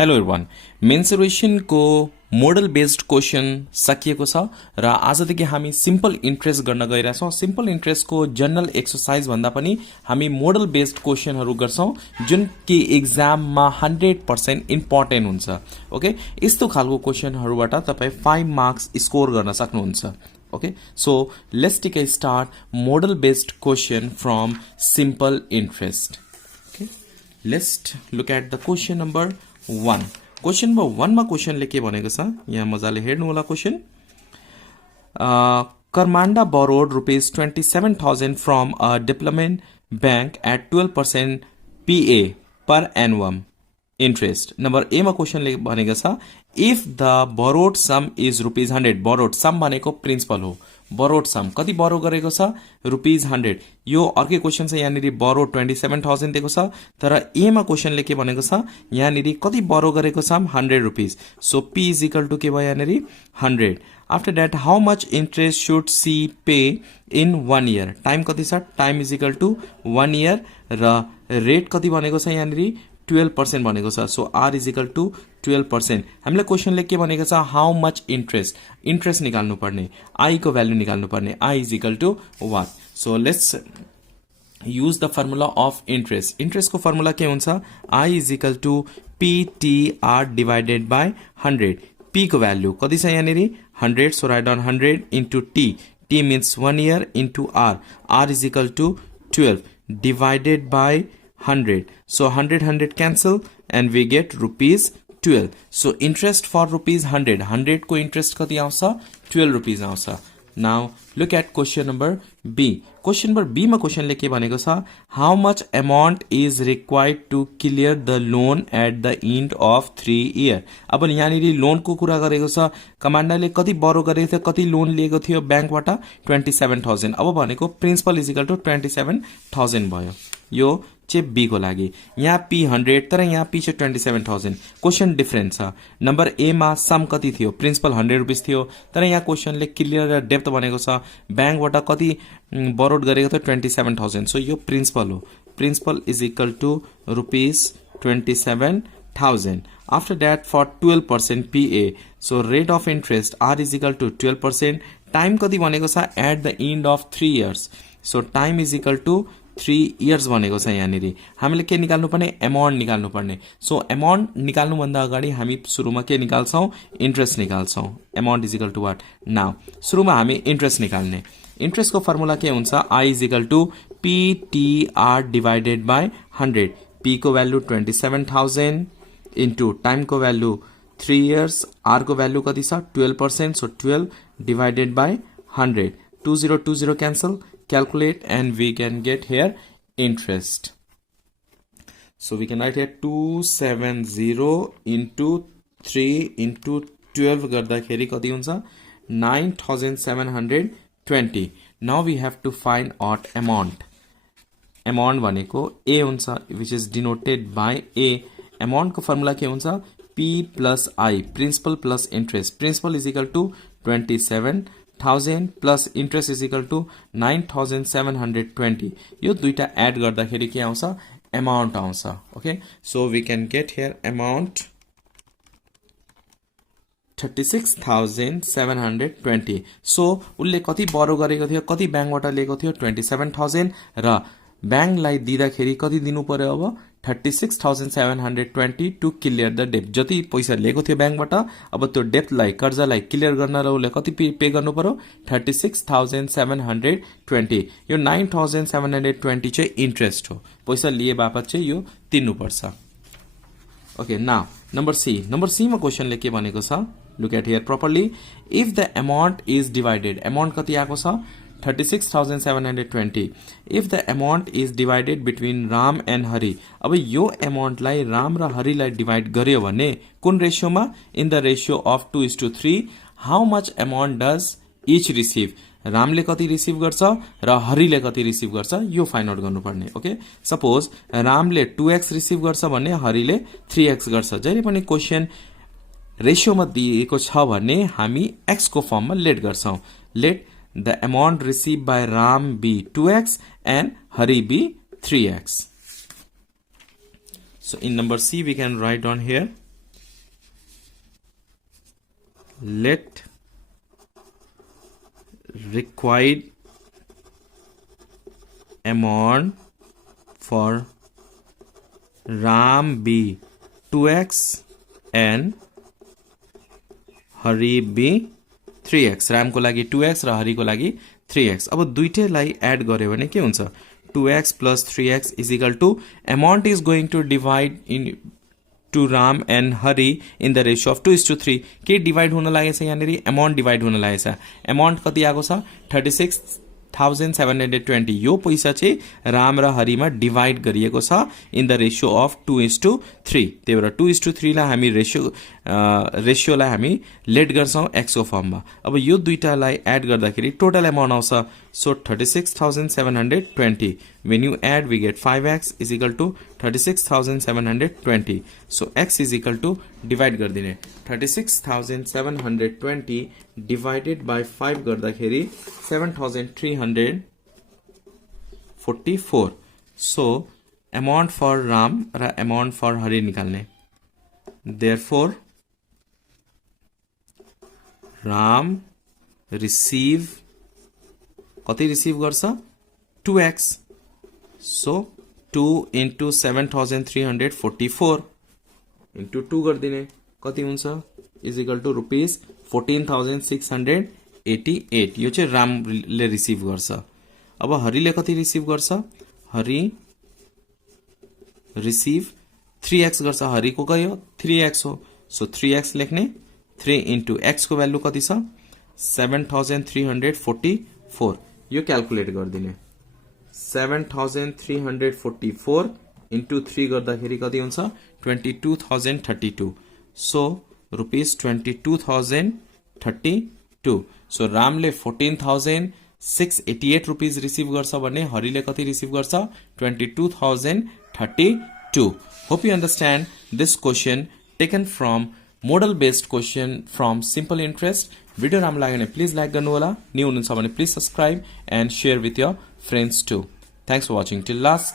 Hello everyone, मेन्सुरेसनको model based question सकिएको छ र आजदेखि हामी सिम्पल इन्ट्रेस्ट गर्न गइरहेछौँ। सिम्पल इन्ट्रेस्टको जनरल एक्सरसाइज भन्दा पनि हामी मोडल बेस्ड क्वेसनहरू गर्छौँ जुन कि एक्जाममा 100% इम्पोर्टेन्ट हुन्छ। ओके, यस्तो खालको क्वेसनहरूबाट तपाईँ 5 मार्क्स स्कोर गर्न सक्नुहुन्छ। Okay, so let's take a start model based question from simple interest. Okay, let's look at the question number 1. Question number 1 मा question ले के भनेको छ यहाँ मजाले हेर्नु होला। question Karmanda borrowed rupees 27,000 from a development bank at 12% PA per annum interest. Number A मा क्वेशन ले भनेको छ if the borrowed sum is rupees 100. borrowed sum भनेको प्रिन्सिपल हो। borrowed sum कति borrow गरेको छ rupees 100। यो अर्कै क्वेशन छ, यहाँनिर borrowed 27,000 दिएको छ, तर ए मा क्वेशन ले के भनेको छ यहाँनिर कति borrow गरेको छ 100 rupees। So p is equal to के भयो यहाँनिर 100। After that how much interest should she pay in 1 year। Time कति छ time is equal to 1 year र रेट कति भनेको छ यहाँनिर 12% भनेको छ। So R is equal to 12%। हामीलाई क्वेसनले के भनेको छ हाउ मच इन्ट्रेस्ट निकाल्नु पर्ने, आई को भ्यालु निकाल्नु पर्ने। I is equal to what. So let's use the formula of interest. Interest को फर्मुला के हुन्छ I is equal to PTR divided by 100। P को भ्यालु कति छ यहाँनिर 100। So write down 100 into T. T means 1 year into R. R is equal to 12 divided by 100. So 100 cancel and we get rupees 12. So interest for rupees 100. 100 को interest कति आउँछ 12 rupees आउँछ। Now look at question number B. Question number B मा question ले के भनेको छ how much amount is required to clear the loan at the end of 3 year। अब यहाँनिर लोन को कुरा गरेको छ। कमान्डाले कति बोरो गरेको थियो, कति लोन लिएको थियो ब्याङ्कबाट 27,000। अब भनेको प्रिन्सिपल इज इक्वल टू 27,000 भयो। यो चाहिँ बी को लागि। यहाँ पी 100 तर यहाँ पी चाहिँ 27,000। क्वेसन डिफरेन्ट छ। नम्बर ए मा सम कति थियो प्रिन्सिपल 100 रुपिस थियो, तर यहाँ क्वेसनले क्लियर र डेप्थ भनेको छ ब्याङ्कबाट कति बोरोड गरेको थियो 27,000। सो यो प्रिन्सिपल हो। Principal is equal to rupees 27,000। After that for 12% PA। So rate of interest R is equal to 12%। Time कति भनेको छ at the end of 3 years। So time is equal to 3 years भनेको छ। यहाँनिर हामीले के निकाल्नु पर्ने एमाउन्ट निकाल्नु पर्ने। सो एमाउन्ट निकाल्नु भन्दा अगाडि हामी सुरुमा के निकाल्छौं इन्ट्रेस्ट निकाल्छौं। Amount is equal to what now सुरुमा हामी इन्ट्रेस्ट निकाल्ने। इन्ट्रेस्ट को फर्मुला के हुन्छ I is equal to PTR divided by 100। P को भ्यालु 27,000 इन्टू टाइम को भ्यालु 3 years। आर को भ्यालु कति छ 12%। So 12 divided by 100। 20 cancel, calculate and we can get here interest. So we can write here 270 into 3 into 12 गर्दाखेरि कति हुन्छ 9,720. Now we have to find out amount. Amount भनेको A हुन्छ which is denoted by A. Amount को formula के हुन्छ P plus I, principal plus interest. Principal is equal to 27,000 plus interest is equal to 9,720. यो दुईटा add गर्दाखेरि के आउँछ अमाउन्ट आउँछ। Okay, so we can get here amount 36,720। सो उसले कति बोरो गरेको थियो, कति ब्याङ्कबाट लिएको थियो 27,000 र ब्याङ्कलाई दिँदाखेरि कति दिनु पर्यो अब 36,720 टु क्लियर द डेप्थ। जति पैसा लिएको थियो ब्याङ्कबाट अब त्यो डेप्थलाई कर्जालाई क्लियर गर्न र उसले कति पे गर्नु पर्यो 36,720। यो 9,720 चाहिँ इन्ट्रेस्ट हो, पैसा लिए बापत चाहिँ यो तिर्नुपर्छ। ओके, नाउ नम्बर सी मा क्वेसनले के भनेको छ look at here properly. If the amount is divided, amount कति आएको छ 36,720। If the amount is divided between Ram and Hari. अब यो अमाउन्टलाई राम र हरिलाई डिवाइड गर्यो भने कुन रेशियोमा in the ratio of 2:3। How much amount does each receive. रामले कति रिसिभ गर्छ र हरिले कति रिसिभ गर्छ यो फाइन्ड आउट गर्नुपर्ने। ओके, सपोज रामले 2x रिसिभ गर्छ भने हरिले 3x गर्छ। जहिले पनि क्वेसन रेशियोमा दिएको छ भने हामी x को फर्ममा लेट गर्छौं। Let the amount received by Ram be 2x and Hari be 3x. So in number C we can write down here let required amount for Ram be 2x and Hari be 3x. Ram को लागि 2x र हरि को लागि 3x. अब दुईटैलाई add गर्यो भने के हुन्छ 2x plus 3x is equal to amount is going to divide in to Ram and Hari in the ratio of 2:3. के डिवाइड हुन लागेको छ यहाँनेरि अमाउन्ट डिवाइड हुन लागेको छ. अमाउन्ट कति आएको छ 36,720. यो पैसा चाहिँ राम र हरिमा डिवाइड गरिएको छ इन द रेशियो अफ 2:3. त्यही भएर 2:3 लाई हामी रेशियोलाई हामी लेट गर्छौं x को फर्ममा. अब यो दुईटालाई एड गर्दाखेरि टोटल अमाउन्ट आउँछ. So 36,720. when you add we get 5x is equal to 36,720. so x is equal to divide गरिदिने 36,720 divided by 5 गर्दाखेरि 7,344. so amount for Ram र amount for Hari निकाल्ने. therefore Ram receive कति receive गर्छ 2x. so 2 into 7,344 into 2 गरिदिने कति हुन्छ is equal to rupees 14,688. यो चाहिँ रामले रिसिभ गर्छ. अब हरिले कति रिसिभ गर्छ हरि रिसिभ 3x गर्छ. हरिको कयो 3x हो. सो 3x लेख्ने 3 into x को भ्यालु कति छ 7,344. यो क्याल्कुलेट गरिदिने 7,344 into 3 गर्दाखेरि कति हुन्छ 22,032. So rupees 22,032. सो रामले 14,688 रुपीज रिसिभ गर्छ भने हरिले कति रिसिभ गर्छ 22,032. Hope you understand this question taken from model based question from simple interest. Video राम्रो लाग्यो भने प्लिज लाइक गर्नु होला. न्यू हुनुहुन्छ भने please subscribe and share with your friends too. Thanks for watching till last.